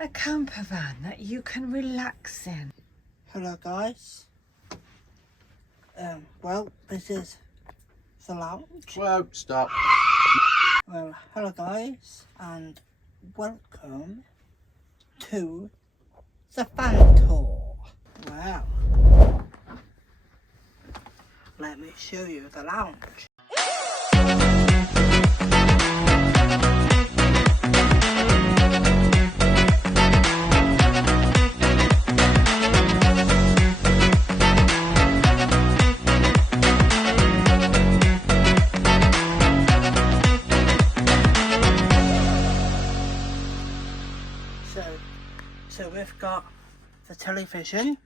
A camper van that you can relax in. Hello guys. Well, this is the lounge. Whoa, stop. Well, hello guys, and welcome to the van tour. Wow. Let me show you the lounge. So we've got the television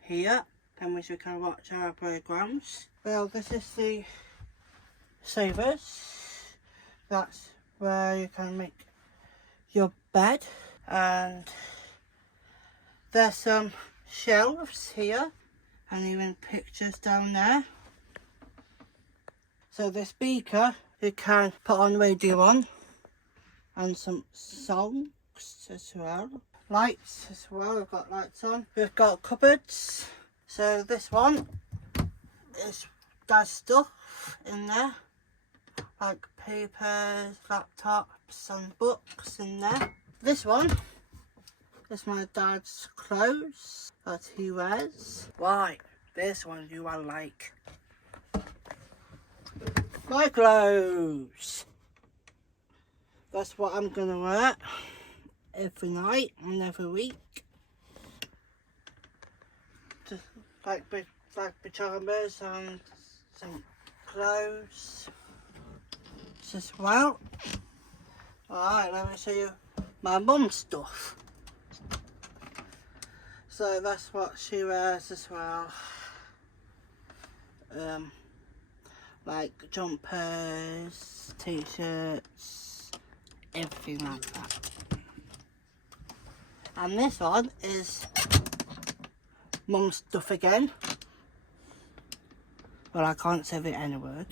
here, in which we can watch our programs. Well, this is the savers. That's where you can make your bed, and there's some shelves here, and even pictures down there. So the speaker you can put on radio on, and some songs as well. Lights as well, we've got lights on. We've got cupboards. So this one does stuff in there, like papers, laptops and books in there. This one is my dad's clothes that he wears. Why, this one you are like my clothes. That's what I'm gonna wear every night and every week. Just like pyjamas and some clothes as well. Alright, let me show you my mum's stuff. So that's what she wears as well. Like jumpers, t-shirts, everything like that. And this one is mum's stuff again. Well, I can't say the N word.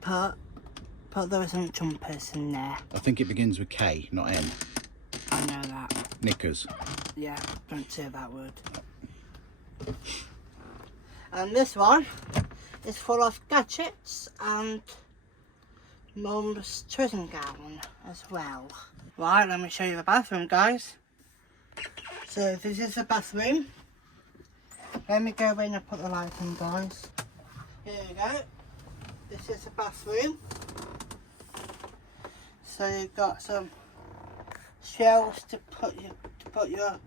But there isn't jumpers in there. I think it begins with K, not N. I know that. Knickers. Yeah, don't say that word. And this one is full of gadgets and mum's dressing gown as well. Right, let me show you the bathroom, guys. So this is the bathroom. Let me go in and put the light on, guys. Here we go. This is the bathroom. So you've got some shelves to put your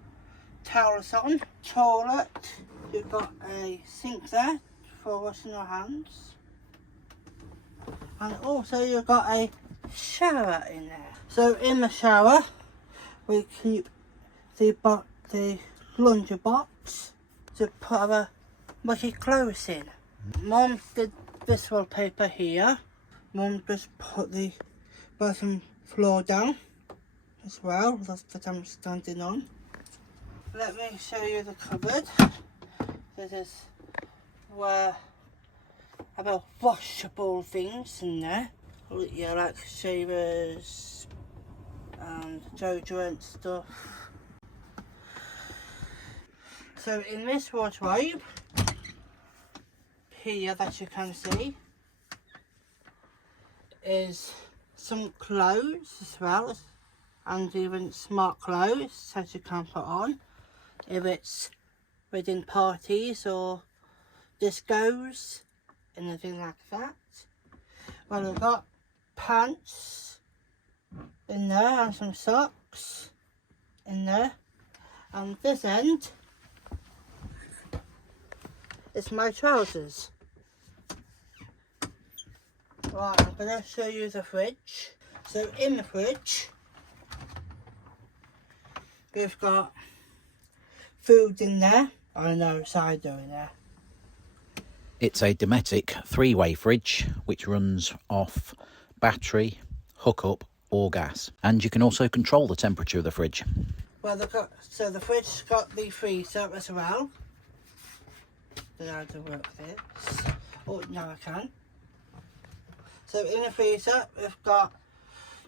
towels on. Toilet. You've got a sink there for washing your hands. And also you've got a shower in there. So in the shower we keep the laundry box to put our muddy clothes in. Mum did this wallpaper here. Mum just put the bottom floor down as well. That's what I'm standing on. Let me show you the cupboard. This is where I have washable things in there. Yeah, like shavers and deodorant stuff. So in this wardrobe here that you can see is some clothes as well, and even smart clothes that you can put on if it's wedding parties or discos, anything like that. Well, we've got pants in there and some socks in there, and this end is my trousers. Right, I'm going to show you the fridge. So in the fridge we've got food in there. I know, cider in there. It's a Dometic three-way fridge which runs off battery, hookup or gas, and you can also control the temperature of the fridge. Well, so the fridge's got the freezer as well. Don't know how to work this. Oh, now I can. So in the freezer we've got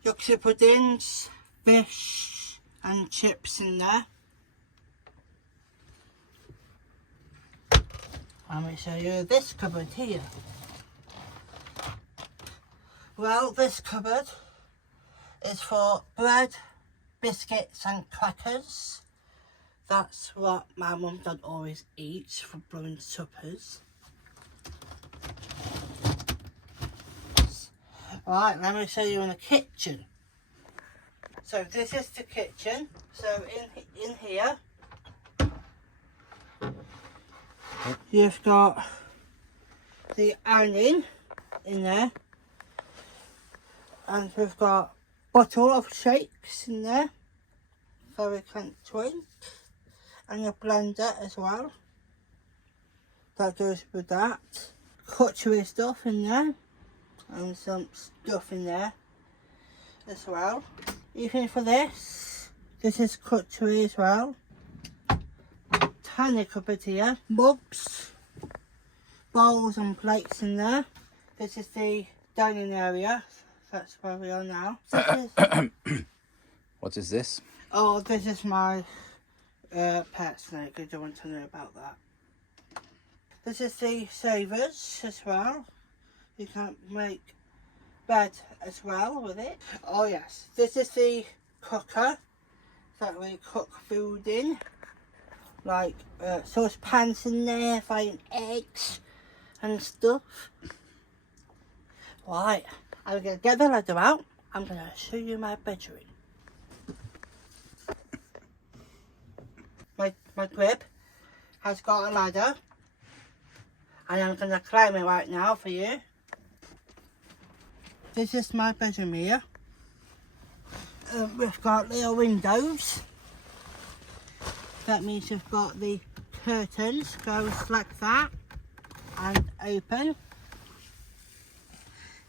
Yorkshire puddings, fish and chips in there. Let me show you this cupboard here. Well, this cupboard is for bread, biscuits and crackers. That's what my mum and dad always eats for blowing suppers. Right, let me show you in the kitchen. So this is the kitchen. So in here, you've got the ironing in there, and we've got a bottle of shakes in there so we can drink, and a blender as well that goes with that. Cutlery stuff in there and some stuff in there as well. Even for this is cutlery as well. Tiny cupboard here, mugs, bowls and plates in there. This is the dining area, that's where we are now. What is this? Oh, this is my pet snake, I don't want to know about that. This is the savers as well. You can make bed as well with it. Oh yes, this is the cooker that we cook food in. Like saucepans in there, frying eggs and stuff. Right, I'm going to get the ladder out. I'm going to show you my bedroom. My crib has got a ladder, and I'm going to climb it right now for you. This is my bedroom here. We've got little windows. That means you've got the curtains goes like that and open.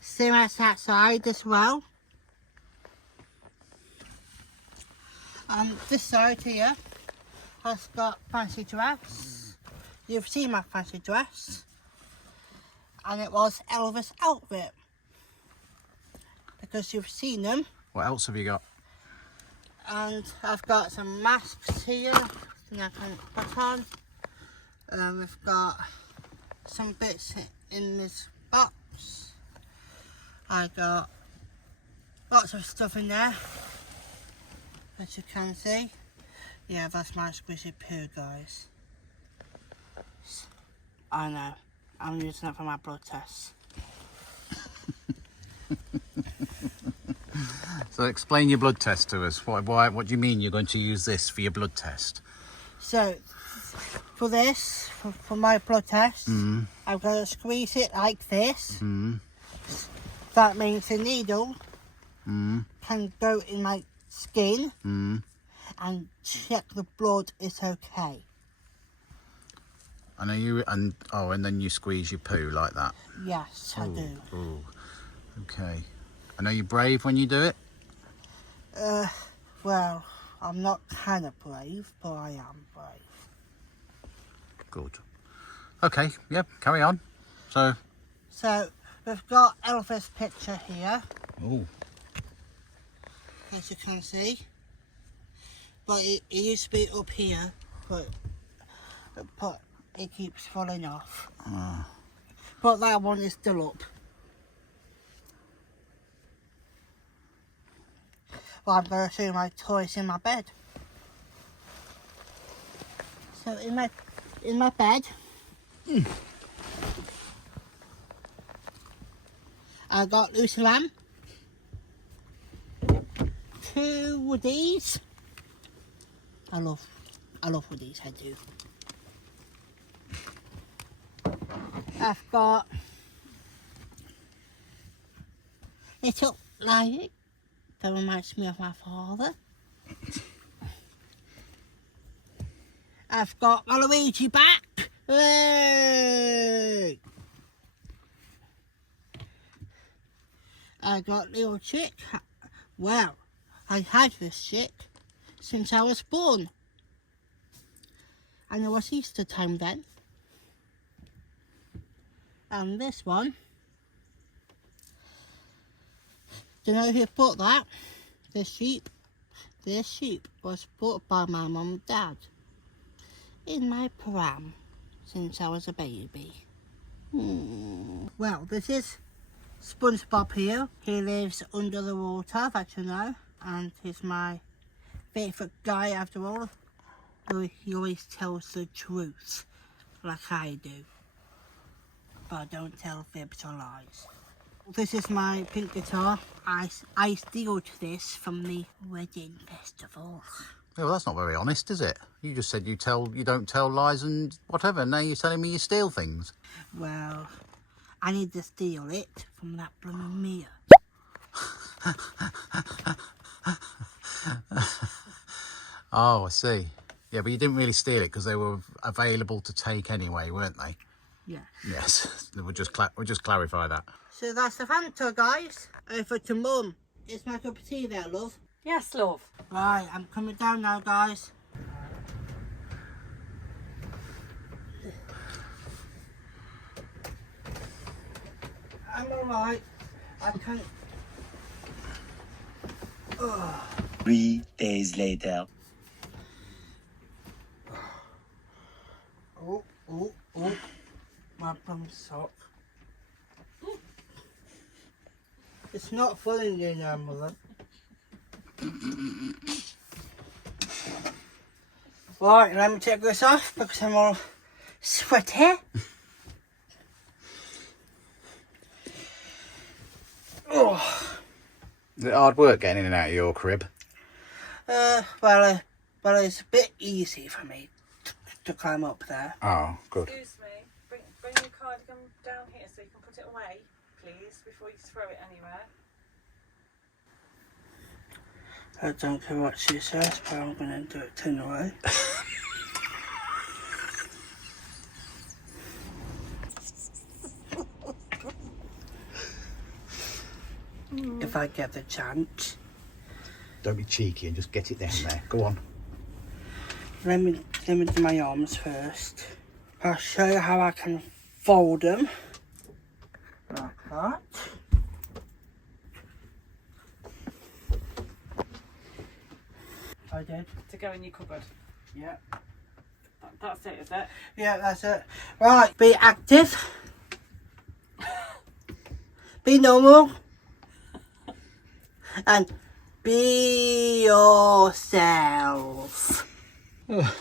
Same as that side as well. And this side here has got fancy dress. You've seen my fancy dress. And it was Elvis' outfit. Because you've seen them. What else have you got? And I've got some masks here that I can put on. We've got some bits in this box. I got lots of stuff in there, as you can see. Yeah, that's my squishy poo, guys. I know, I'm using it for my blood tests. So explain your blood test to us. What do you mean you're going to use this for your blood test? So, for this, for my blood test, I'm going to squeeze it like this. That means the needle can go in my skin and check the blood is okay. And then you squeeze your poo like that. Yes, I do. Oh, okay. And are you brave when you do it? Well, I'm not kind of brave, but I am brave. Good. Okay, yep, carry on. So we've got Elvis' picture here, oh, as you can see. But it used to be up here, but it keeps falling off. But that one is still up. Well, I'm going to show you my toys in my bed. So in my bed, I got Lucy Lamb, 2 Woodies. I love Woodies, I do. I've got Little Lion. That reminds me of my father. I've got my Luigi back. Hey! I got little chick. Well, I had this chick since I was born. And it was Easter time then. And this one, do you know who bought that? The sheep. This sheep was bought by my mum and dad in my pram since I was a baby. Well, this is SpongeBob here. He lives under the water, that you know, and he's my favourite guy after all. He always tells the truth, like I do, but I don't tell fibs or lies. This is my pink guitar. I steal this from the wedding festival. Well, that's not very honest, is it? You just said you don't tell lies and whatever. Now you're telling me you steal things. Well, I need to steal it from that blooming Mia. Oh, I see. Yeah, but you didn't really steal it because they were available to take anyway, weren't they? Yeah. Yes. We'll just clarify that. So that's the Fanta, guys. Over to Mum. Is my cup of tea there, love? Yes, love. Right, I'm coming down now, guys. I'm alright. I can't... 3 days later. Oh, my bum sock. It's not filling you now, Mother. Right, let me take this off because I'm all sweaty. Oh. Is it hard work getting in and out of your crib? Well, it's a bit easy for me to climb up there. Oh, good. Excuse me. Bring your cardigan down here so you can put it away, please, before you throw it anywhere. I don't care what she says, but I'm going to do it anyway. If I get the chance. Don't be cheeky and just get it down there. Go on. Let me do my arms first. I'll show you how I can fold them. Like that. I did. To go in your cupboard. Yeah. That's it, is it? Yeah, that's it. Right, be active. Be normal. And be yourself.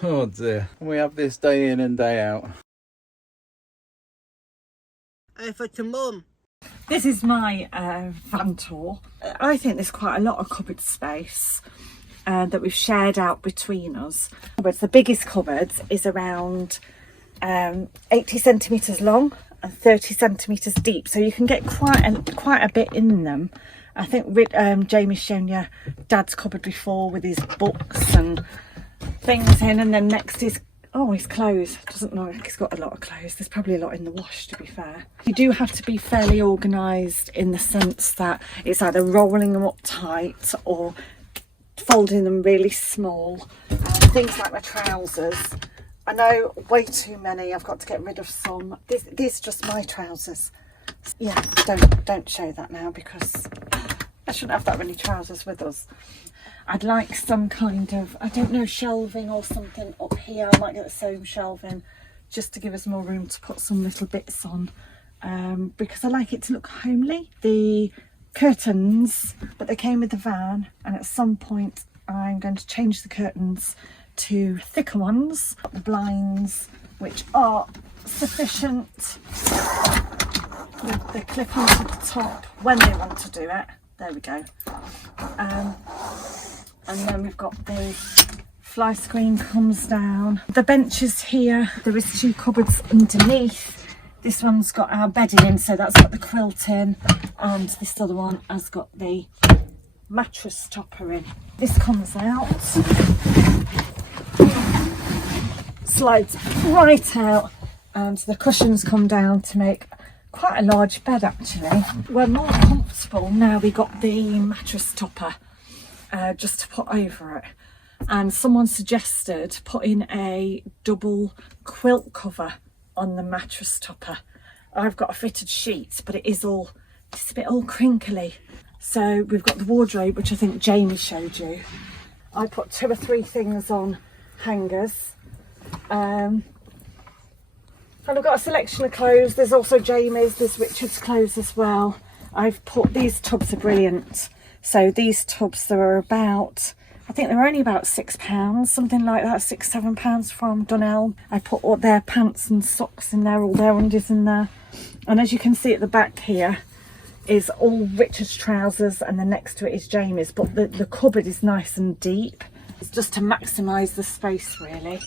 Oh dear. We have this day in and day out. Over to Mum. This is my van tour. I think there's quite a lot of cupboard space that we've shared out between us. The biggest cupboard is around 80 centimetres long and 30 centimetres deep, so you can get quite a bit in them. I think Jamie's shown you Dad's cupboard before with his books and things in, and then next is his clothes. Doesn't look like he's got a lot of clothes. There's probably a lot in the wash, to be fair. You do have to be fairly organised in the sense that it's either rolling them up tight or folding them really small. Things like my trousers. I know way too many. I've got to get rid of some. These are just my trousers. Yeah, don't show that now because I shouldn't have that many trousers with us. I'd like some kind of, I don't know, shelving or something up here. I might get the sewing shelving just to give us more room to put some little bits on, because I like it to look homely. The curtains, but they came with the van, and at some point I'm going to change the curtains to thicker ones. The blinds, which are sufficient. They clip onto the top when they want to do it. There we go. And then we've got the fly screen comes down. The benches here, there is 2 cupboards underneath. This one's got our bedding in, so that's got the quilt in, and this other one has got the mattress topper in. This comes out, slides right out, and the cushions come down to make quite a large bed actually. We're more comfortable now we got the mattress topper just to put over it, and someone suggested putting a double quilt cover on the mattress topper. I've got a fitted sheet, but it's a bit all crinkly. So we've got the wardrobe, which I think Jamie showed you, I put 2 or 3 things on hangers. And I've got a selection of clothes. There's also Jamie's, there's Richard's clothes as well. I've put, these tubs are brilliant. So these tubs, they were about, I think they were only about £6, something like that, £6-7 from Dunelm. I put all their pants and socks in there, all their undies in there. And as you can see at the back here is all Richard's trousers, and then next to it is Jamie's, but the cupboard is nice and deep. It's just to maximise the space really.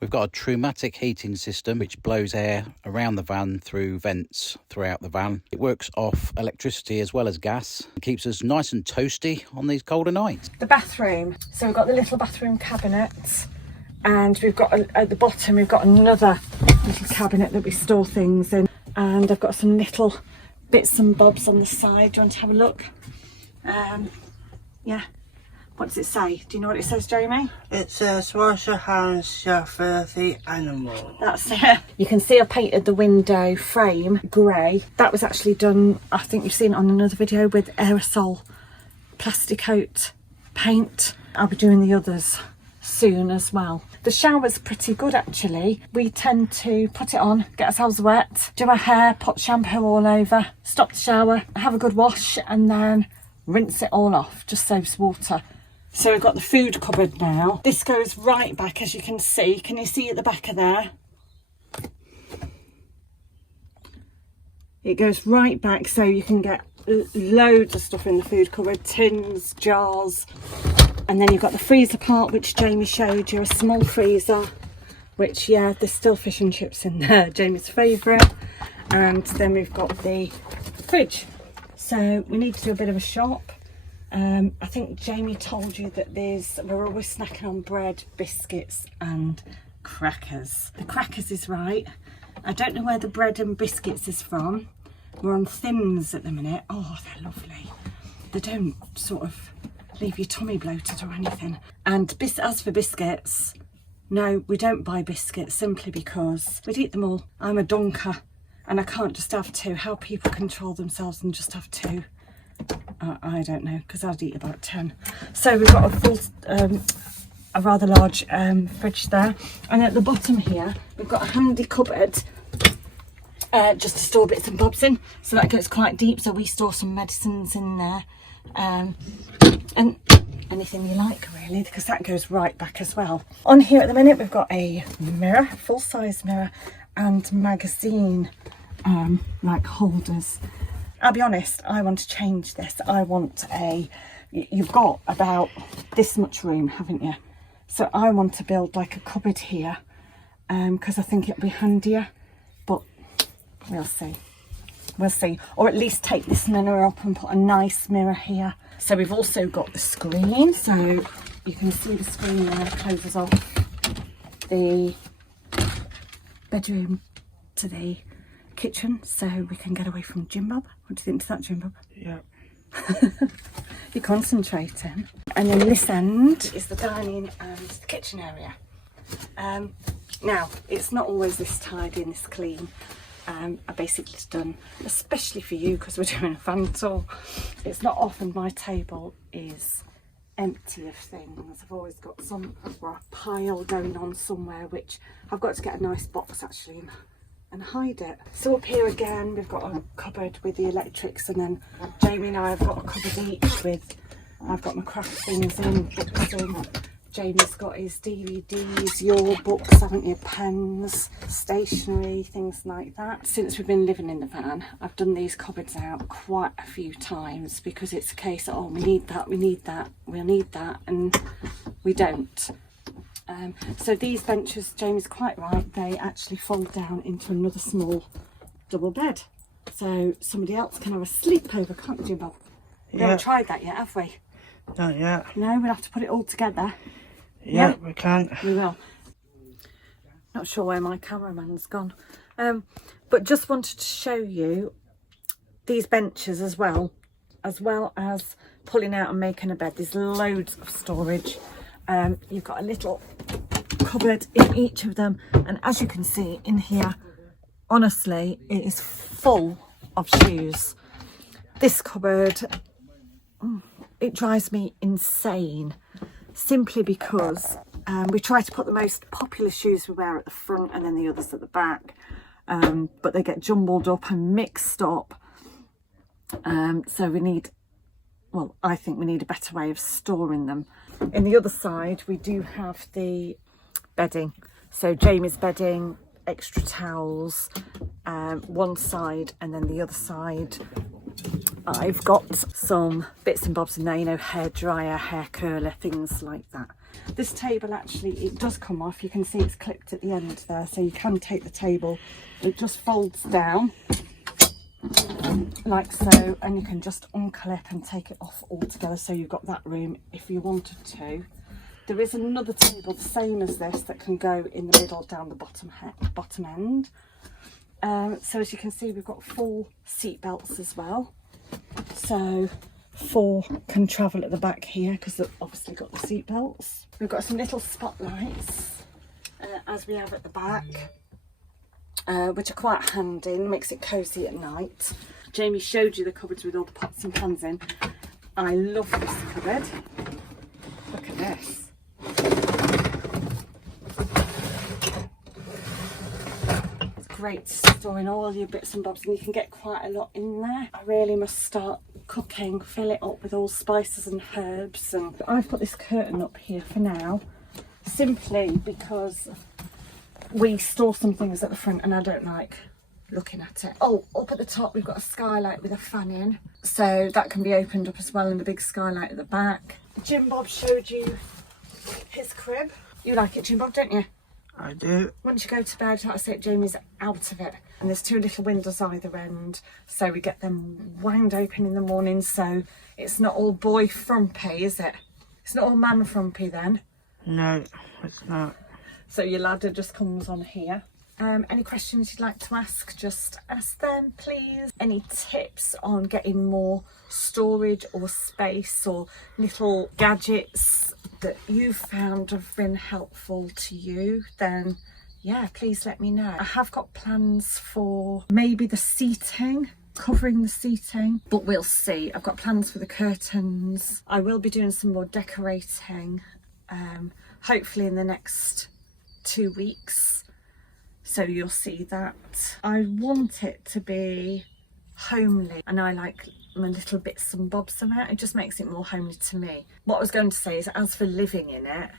We've got a Trumatic heating system which blows air around the van through vents throughout the van. It works off electricity as well as gas. It keeps us nice and toasty on these colder nights. The bathroom. So we've got the little bathroom cabinet, and we've got at the bottom we've got another little cabinet that we store things in, and I've got some little bits and bobs on the side. Do you want to have a look? Yeah. What does it say? Do you know what it says, Jamie? It says, wash your hands, you filthy animal. That's it. You can see I painted the window frame grey. That was actually done, I think you've seen it on another video, with aerosol plastic coat paint. I'll be doing the others soon as well. The shower's pretty good actually. We tend to put it on, get ourselves wet, do our hair, put shampoo all over, stop the shower, have a good wash, and then rinse it all off. Just saves water. So we've got the food cupboard now. This goes right back, as you can see. Can you see at the back of there? It goes right back, so you can get loads of stuff in the food cupboard, tins, jars. And then you've got the freezer part, which Jamie showed you, a small freezer, which, yeah, there's still fish and chips in there, Jamie's favourite. And then we've got the fridge. So we need to do a bit of a shop. I think Jamie told you that we're always snacking on bread, biscuits and crackers. The crackers is right. I don't know where the bread and biscuits is from. We're on thins at the minute. Oh, they're lovely. They don't sort of leave your tummy bloated or anything. And as for biscuits, no, we don't buy biscuits simply because we'd eat them all. I'm a dunker and I can't just have 2. How people control themselves and just have 2. I don't know, because I'd eat about 10. So we've got a full, a rather large fridge there, and at the bottom here we've got a handy cupboard just to store bits and bobs in. So that goes quite deep. So we store some medicines in there, and anything you like really, because that goes right back as well. On here at the minute we've got a mirror, full-size mirror, and magazine like holders. I'll be honest, I want to change this. I want you've got about this much room, haven't you? So I want to build like a cupboard here, because I think it'll be handier, but we'll see. We'll see. Or at least take this mirror up and put a nice mirror here. So we've also got the screen, so you can see the screen there closes off the bedroom to the kitchen, so we can get away from Jimbob. What do you think to that, Jimbob? Yeah. You're concentrating. And then this end is the dining and the kitchen area. Now, it's not always this tidy and this clean. I basically just done, especially for you because we're doing a van tour. It's not often my table is empty of things. I've always got some or a pile going on somewhere, which I've got to get a nice box actually and hide it. So up here again we've got a cupboard with the electrics, and then Jamie and I have got a cupboard each with, I've got my craft things in, books in. Jamie's got his DVDs, your books, haven't you, pens, stationery, things like that. Since we've been living in the van, I've done these cupboards out quite a few times because it's a case of, oh, we need that, we need that, we'll need that, and we don't. So these benches, Jamie's quite right, they actually fold down into another small double bed. So somebody else can have a sleepover, can't you, Bob? We haven't tried that yet, have we? Not yet. No, we'll have to put it all together. Yeah, we can. We will. Not sure where my cameraman's gone. But just wanted to show you these benches as well as pulling out and making a bed. There's loads of storage. You've got a little cupboard in each of them, and as you can see in here, honestly, it is full of shoes. This cupboard, it drives me insane. simply because we try to put the most popular shoes we wear at the front and then the others at the back, but they get jumbled up and mixed up. So we need, well, I think we need a better way of storing them. In the other side, we do have the bedding. So Jamie's bedding, extra towels, one side, and then the other side I've got some bits and bobs in there, you know, hair dryer, hair curler, things like that. This table actually, it does come off. You can see it's clipped at the end there, so you can take the table. It just folds down like so, and you can just unclip and take it off altogether, so you've got that room if you wanted to. There is another table the same as this that can go in the middle down the bottom end. So as you can see, we've got 4 seat belts as well, so 4 can travel at the back here because they've obviously got the seat belts. We've got some little spotlights as we have at the back, which are quite handy and makes it cosy at night. Jamie showed you the cupboards with all the pots and pans in. I love this cupboard. Look at this. It's great storing all your bits and bobs, and you can get quite a lot in there. I really must start cooking, fill it up with all spices and herbs. And I've put this curtain up here for now, simply because we store some things at the front and I don't like looking at it. Oh, up at the top we've got a skylight with a fan in, so that can be opened up as well, and the big skylight at the back. Jimbob showed you his crib. You like it, Jimbob, don't you? I do. Once you go to bed, like I say, Jamie's out of it, and there's 2 little windows either end, so we get them wound open in the morning, so it's not all boy frumpy, is it? It's not all man frumpy then. No, it's not. So your ladder just comes on here. Any questions you'd like to ask, just ask them, please. Any tips on getting more storage or space, or little gadgets that you've found have been helpful to you, then yeah, please let me know. I have got plans for maybe the seating, covering the seating, but we'll see. I've got plans for the curtains. I will be doing some more decorating, hopefully in the next 2 weeks, so you'll see that. I want it to be homely, and I like my little bits and bobs of it. It just makes it more homely to me. What I was going to say is, as for living in it,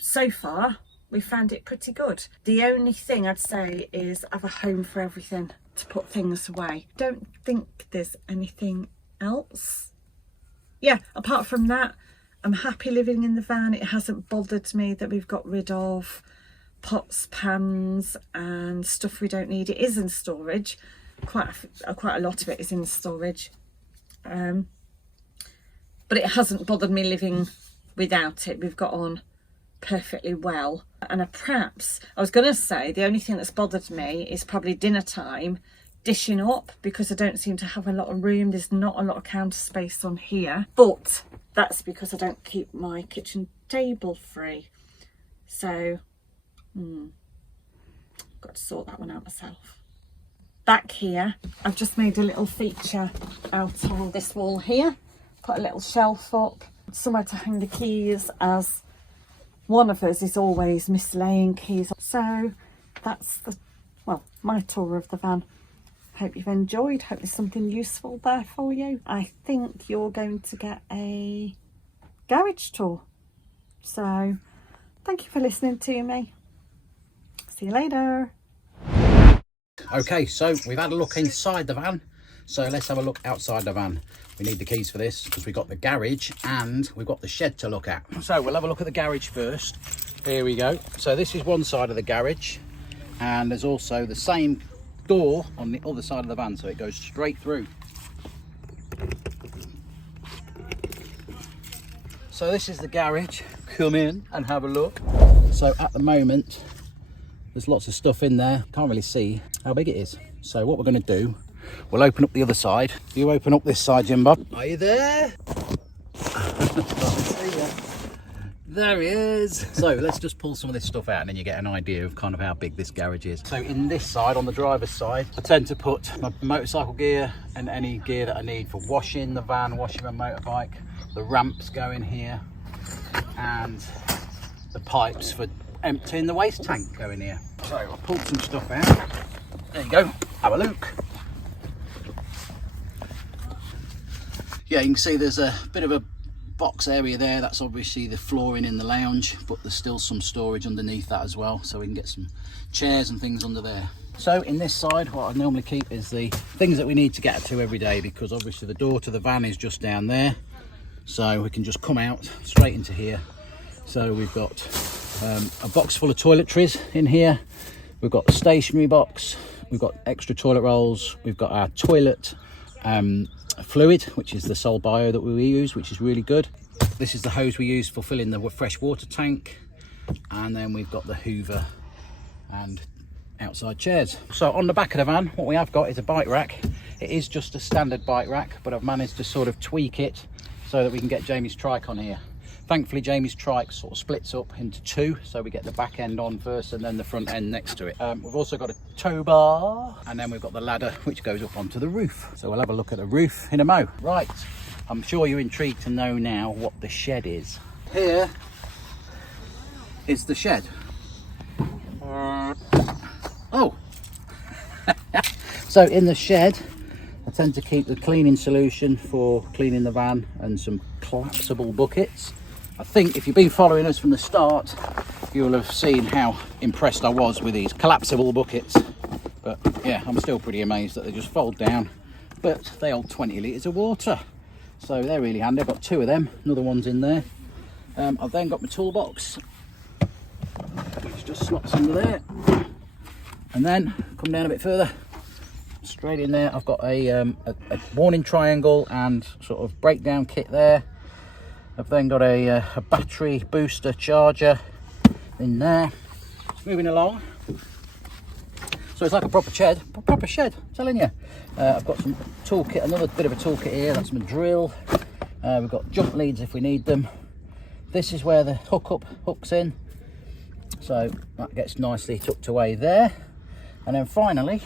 so far we've found it pretty good. The only thing I'd say is have a home for everything to put things away. Don't think there's anything else. Yeah, apart from that, I'm happy living in the van. It hasn't bothered me that we've got rid of pots, pans and stuff we don't need. It is in storage. Quite a lot of it is in storage. But it hasn't bothered me living without it. We've got on perfectly well. And perhaps, I was going to say, the only thing that's bothered me is probably dinner time, dishing up, because I don't seem to have a lot of room. There's not a lot of counter space on here, but that's because I don't keep my kitchen table free. So got to sort that one out myself. Back here, I've just made a little feature out on this wall here. Put a little shelf up, somewhere to hang the keys, as one of us is always mislaying keys. So that's my tour of the van. Hope you've enjoyed. Hope there's something useful there for you. I think you're going to get a garage tour. So thank you for listening to me. See you later. Okay, so we've had a look inside the van, so let's have a look outside the van. We need the keys for this because we've got the garage and we've got the shed to look at. So we'll have a look at the garage first. Here we go. So this is one side of the garage, and there's also the same door on the other side of the van, so it goes straight through. So this is the garage. Come in and have a look. So at the moment there's lots of stuff in there. Can't really see how big it is. So what we're going to do, we'll open up the other side. You open up this side, Jimbob. Are you there? There he is. So let's just pull some of this stuff out, and then you get an idea of kind of how big this garage is. So in this side, on the driver's side, I tend to put my motorcycle gear and any gear that I need for washing the van, washing my motorbike. The ramps go in here. and the pipes for emptying the waste tank go in here. So I'll pull some stuff out. There you go, have a look. Yeah, you can see there's a bit of a box area there. That's obviously the flooring in the lounge, but there's still some storage underneath that as well, so we can get some chairs and things under there. So in this side, what I normally keep is the things that we need to get to every day, because obviously the door to the van is just down there, so we can just come out straight into here. So we've got a box full of toiletries in here, we've got a stationery box, we've got extra toilet rolls, we've got our toilet fluid, which is the Sol Bio that we use, which is really good. This is the hose we use for filling the fresh water tank, and then we've got the Hoover and outside chairs. So on the back of the van, what we have got is a bike rack. It is just a standard bike rack, but I've managed to sort of tweak it so that we can get Jamie's trike on here. Thankfully, Jamie's trike sort of splits up into two, so we get the back end on first and then the front end next to it. We've also got a tow bar, and then we've got the ladder which goes up onto the roof. So we'll have a look at the roof in a mo. Right, I'm sure you're intrigued to know now what the shed is. Here is the shed. Oh! So in the shed, I tend to keep the cleaning solution for cleaning the van and some collapsible buckets. I think if you've been following us from the start, you'll have seen how impressed I was with these collapsible buckets. But yeah, I'm still pretty amazed that they just fold down, but they hold 20 litres of water. So they're really handy. I've got two of them, another one's in there. I've then got my toolbox, which just slots under there. And then come down a bit further, straight in there, I've got a warning triangle and sort of breakdown kit there. I've then got a battery booster charger in there. Moving along. So it's like a proper shed, I'm telling you. I've got some toolkit, another bit of a toolkit here. That's my drill. We've got jump leads if we need them. This is where the hooks in. So that gets nicely tucked away there. And then finally,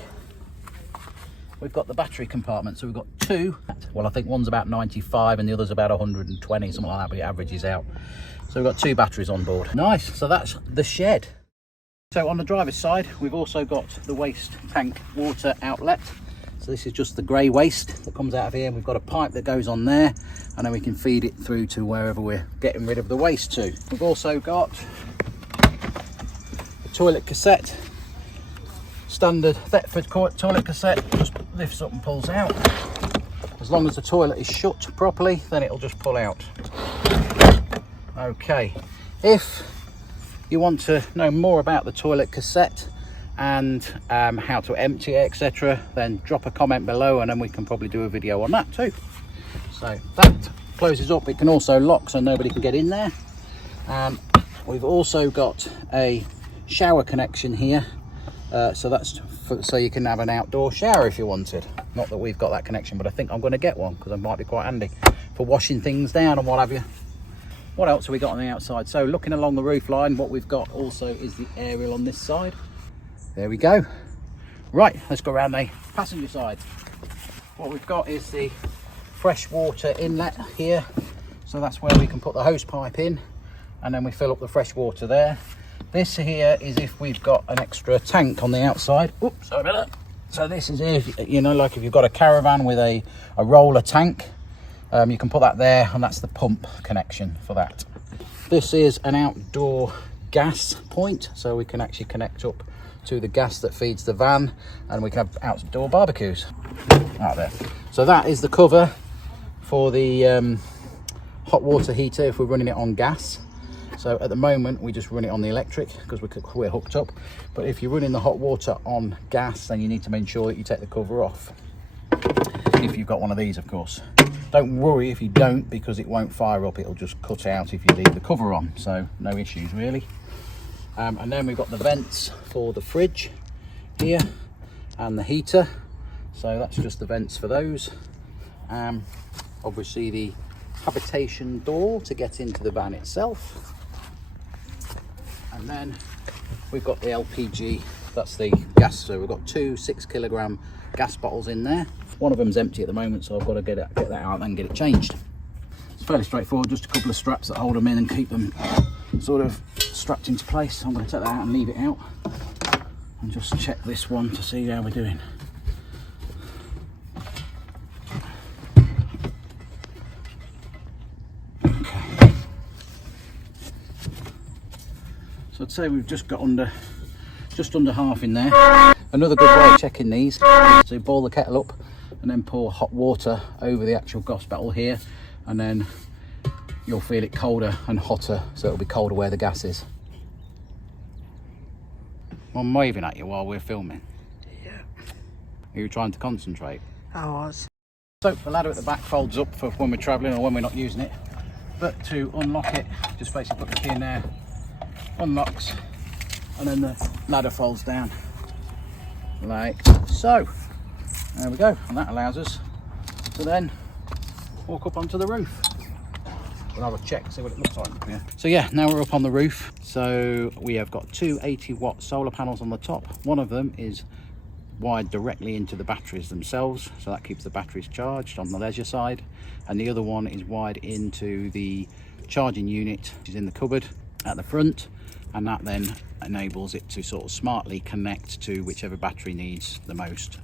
we've got the battery compartment. So we've got two. Well, I think one's about 95 and the other's about 120, something like that, but it averages out. So we've got two batteries on board. Nice, so that's the shed. So on the driver's side, we've also got the waste tank water outlet. So this is just the grey waste that comes out of here. We've got a pipe that goes on there, and then we can feed it through to wherever we're getting rid of the waste to. We've also got a toilet cassette. Standard Thetford toilet cassette, just lifts up and pulls out. As long as the toilet is shut properly, then it'll just pull out. Okay, if you want to know more about the toilet cassette and how to empty it, etc., then drop a comment below and then we can probably do a video on that too. So that closes up. It can also lock so nobody can get in there. We've also got a shower connection here. So that's so you can have an outdoor shower if you wanted. Not that we've got that connection, but I think I'm going to get one because it might be quite handy for washing things down and what have you. What else have we got on the outside? So looking along the roof line, what we've got also is the aerial on this side. There we go. Right, let's go around the passenger side. What we've got is the fresh water inlet here. So that's where we can put the hose pipe in and then we fill up the fresh water there. This here is if we've got an extra tank on the outside. Oops, sorry about that. So this is if, you know, like if you've got a caravan with a roller tank, you can put that there, and that's the pump connection for that. This is an outdoor gas point, so we can actually connect up to the gas that feeds the van, and we can have outdoor barbecues out there. So that is the cover for the hot water heater if we're running it on gas. So at the moment we just run it on the electric because we're hooked up, but if you're running the hot water on gas, then you need to make sure that you take the cover off, if you've got one of these, of course. Don't worry if you don't, because it won't fire up, it'll just cut out if you leave the cover on, so no issues really. And then we've got the vents for the fridge here and the heater, so that's just the vents for those. Obviously the habitation door to get into the van itself, and then we've got the LPG, that's the gas. So we've got two 6 kilogram gas bottles in there. One of them's empty at the moment, so I've got to get that out and get it changed. fairly straightforward, just a couple of straps that hold them in and keep them sort of strapped into place. I'm going to take that out and leave it out and just check this one to see how we're doing. Okay. So I'd say we've just got just under half in there. Another good way of checking these is to boil the kettle up and then pour hot water over the actual gas battle here, and then you'll feel it colder and hotter, so it'll be colder where the gas is. I'm waving at you while we're filming. Yeah. Are you trying to concentrate? I was. So the ladder at the back folds up for when we're travelling or when we're not using it, but to unlock it, just basically put the key in there, unlocks, and then the ladder folds down like so. There we go, and that allows us to then walk up onto the roof. We'll have a check, see what it looks like. Yeah. So yeah, now we're up on the roof. So we have got two 80-watt solar panels on the top. One of them is wired directly into the batteries themselves, so that keeps the batteries charged on the leisure side, and the other one is wired into the charging unit, which is in the cupboard at the front, and that then enables it to sort of smartly connect to whichever battery needs the most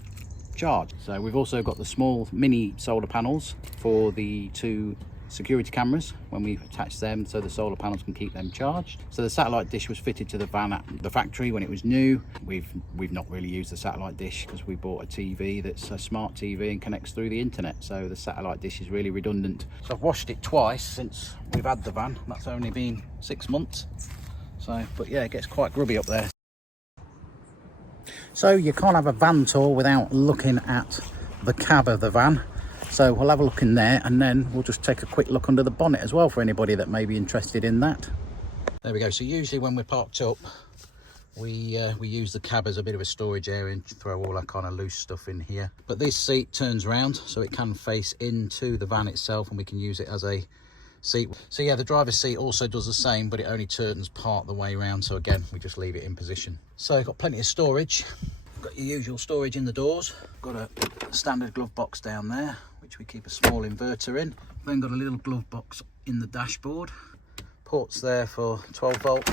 charge. So we've also got the small mini solar panels for the two security cameras when we attach them, so the solar panels can keep them charged. So the satellite dish was fitted to the van at the factory when it was new. We've not really used the satellite dish because we bought a TV that's a smart TV and connects through the internet, so the satellite dish is really redundant. So I've washed it twice since we've had the van. That's only been 6 months. So, but yeah, it gets quite grubby up there. So you can't have a van tour without looking at the cab of the van. So we'll have a look in there, and then we'll just take a quick look under the bonnet as well for anybody that may be interested in that. There we go. So usually when we're parked up, we use the cab as a bit of a storage area and throw all our kind of loose stuff in here. But this seat turns around so it can face into the van itself, and we can use it as a seat. So yeah, the driver's seat also does the same, but it only turns part the way around. So again, we just leave it in position. So you've got plenty of storage. Got your usual storage in the doors. Got a standard glove box down there, which we keep a small inverter in. Then got a little glove box in the dashboard. Ports there for 12 volts.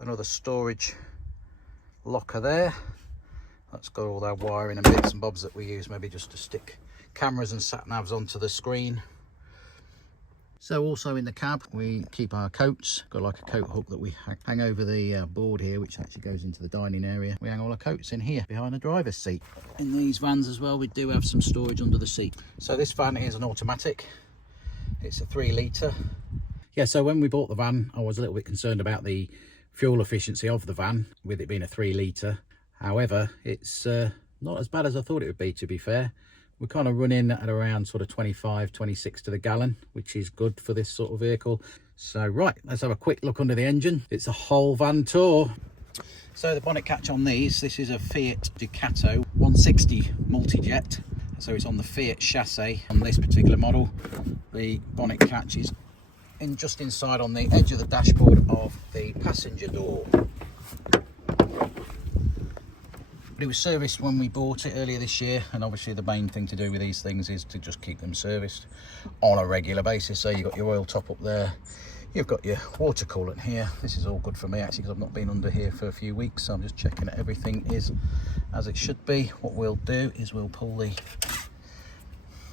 Another storage locker there. That's got all our wiring and bits and bobs that we use, maybe just to stick cameras and sat navs onto the screen. So also in the cab we keep our coats. Got like a coat hook that we hang over the board here, which actually goes into the dining area. We hang all our coats in here behind the driver's seat. In these vans as well, we do have some storage under the seat. So this van is an automatic. It's a 3 litre. Yeah, so when we bought the van, I was a little bit concerned about the fuel efficiency of the van with it being a 3 litre. However, it's not as bad as I thought it would be, to be fair. We're kind of running at around sort of 25, 26 to the gallon, which is good for this sort of vehicle. So right, let's have a quick look under the engine. It's a whole van tour. So the bonnet catch on these, this is a Fiat Ducato 160 multi-jet. So it's on the Fiat chassis on this particular model. The bonnet catch is just inside on the edge of the dashboard of the passenger door. But it was serviced when we bought it earlier this year, and obviously the main thing to do with these things is to just keep them serviced on a regular basis. So you've got your oil top up there, you've got your water coolant here. This is all good for me actually, because I've not been under here for a few weeks, so I'm just checking that everything is as it should be. What we'll do is we'll pull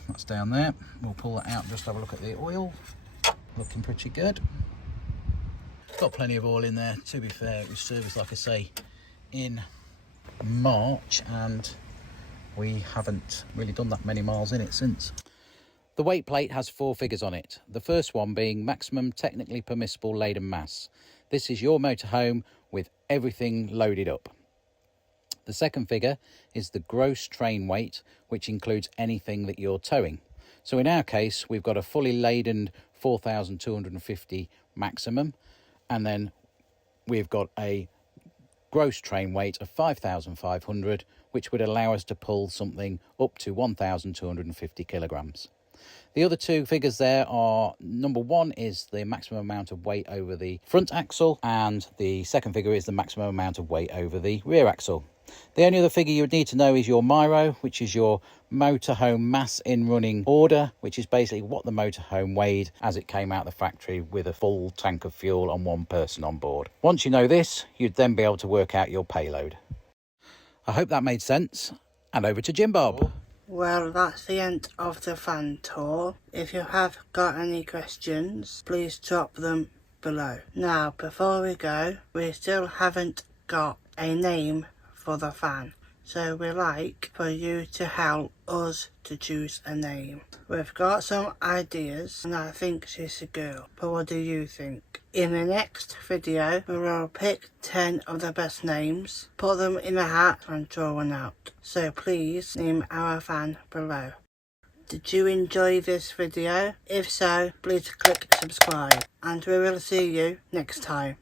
that's down there, we'll pull that out and just have a look at the oil. Looking pretty good. Got plenty of oil in there. To be fair, it was serviced, like I say, in March, and we haven't really done that many miles in it since. The weight plate has 4 figures on it. The first one being maximum technically permissible laden mass. This is your motorhome with everything loaded up. The second figure is the gross train weight, which includes anything that you're towing. So in our case, we've got a fully laden 4,250 maximum, and then we've got a gross train weight of 5,500, which would allow us to pull something up to 1,250 kilograms. The other 2 figures there are, number 1 is the maximum amount of weight over the front axle, and the second figure is the maximum amount of weight over the rear axle. The only other figure you would need to know is your MIRO, which is your motorhome mass in running order, which is basically what the motorhome weighed as it came out of the factory with a full tank of fuel and one person on board. Once you know this, you'd then be able to work out your payload. I hope that made sense, and over to Jimbob. Well, that's the end of the van tour. If you have got any questions, please drop them below. Now, before we go, we still haven't got a name for the van, so we'd like for you to help us to choose a name. We've got some ideas and I think she's a girl, but what do you think? In the next video we will pick 10 of the best names, put them in a hat and draw one out, so please name our van below. Did you enjoy this video? If so, please click subscribe and we will see you next time.